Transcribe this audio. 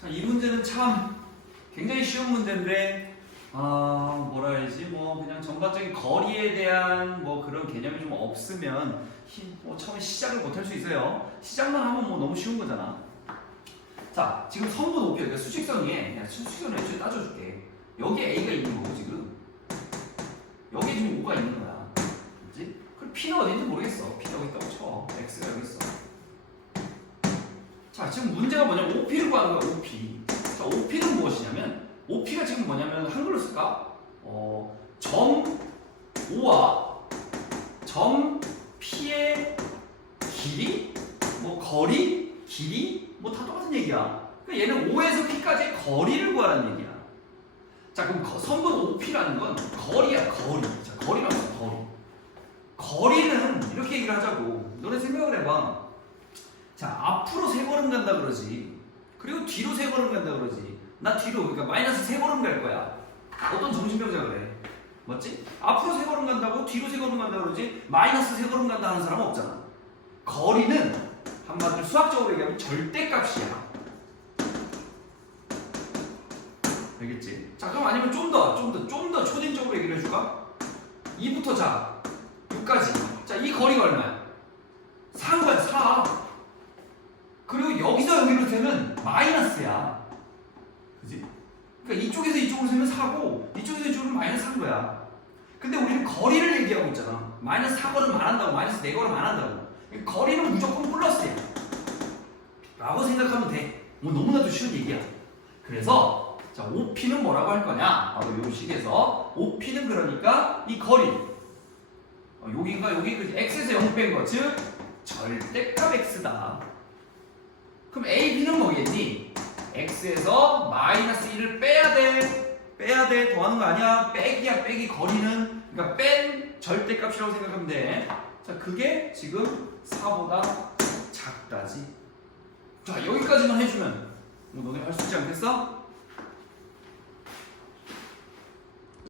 자, 이 문제는 참 굉장히 쉬운 문제인데 아 뭐라 해야지 뭐 그냥 전반적인 거리에 대한 뭐 그런 개념이 좀 없으면 히- 뭐 처음에 시작을 못 할 수 있어요. 시작만 하면 뭐 너무 쉬운 거잖아. 자 지금 성분 오표 그러니까 수직선이에 야, 수직선을 애초에 따져줄게. 여기에 A가 있는 거고 지금 여기에 지금 O가 있는 거야. 그렇지? 그럼 P는 어딘지 모르겠어. P가 여기 있다고 쳐. X가 여기 있어. 자, 지금 문제가 뭐냐면 OP를 구하는 거야, OP. 자, OP는 무엇이냐면, OP가 지금 뭐냐면, 한글로 쓸까? 어, 점 O와 점 P의 길이? 뭐, 거리? 길이? 뭐, 다 똑같은 얘기야. 그러니까 얘는 O에서 P까지의 거리를 구하라는 얘기야. 자, 그럼 거- 선분 OP라는 건 거리야, 거리. 자, 거리라고 써, 거리. 거리는 이렇게 얘기를 하자고. 너네 생각을 해봐. 자 앞으로 세 걸음 간다 그러지. 그리고 뒤로 세 걸음 간다 그러지. 나 뒤로 그러니까 마이너스 세 걸음 갈 거야. 어떤 정신병자 그래? 맞지? 앞으로 세 걸음 간다고 뒤로 세 걸음 간다 그러지? 마이너스 세 걸음 간다 하는 사람은 없잖아. 거리는 한마디로 수학적으로 얘기하면 절대값이야. 알겠지? 자 그럼 아니면 좀 더 좀 더 좀 더 초딩적으로 얘기를 해줄까? 2부터 자. 6까지. 자 이 거리가 얼마야? 4인 거야 4 그리고 여기서 여기로 세면 마이너스야. 그지? 그러니까 이쪽에서 이쪽으로 세면 4고 이쪽에서 이쪽으로 마이너스 한 거야. 근데 우리는 거리를 얘기하고 있잖아. 마이너스 4걸음 안 한다고 마이너스 4걸음 안 한다고. 거리는 무조건 플러스야. 라고 생각하면 돼. 뭐 너무나도 쉬운 얘기야. 그래서 자, OP는 뭐라고 할 거냐? 바로 요 식에서 OP는 그러니까 이 거리. 어, 여기가 여기 그 x에서 0 뺀 거, 즉 절대값 x다. 그럼 A, B는 뭐겠니? X에서 마이너스 1을 빼야 돼. 빼야 돼. 더하는 거 아니야. 빼기야, 빼기. 거리는. 그러니까 뺀 절대값이라고 생각하면 돼. 자, 그게 지금 4보다 작다지. 자, 여기까지만 해주면 뭐 너네 할 수 있지 않겠어?